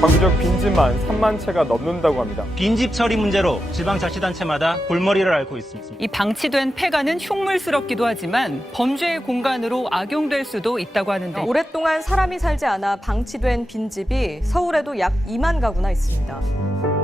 빈집만 3만 채가 넘는다고 합니다. 빈집 처리 문제로 지방 자치단체마다 골머리를 앓고 있습니다. 이 방치된 폐가는 흉물스럽기도 하지만 범죄의 공간으로 악용될 수도 있다고 하는데 오랫동안 사람이 살지 않아 방치된 빈집이 서울에도 약 2만 가구나 있습니다.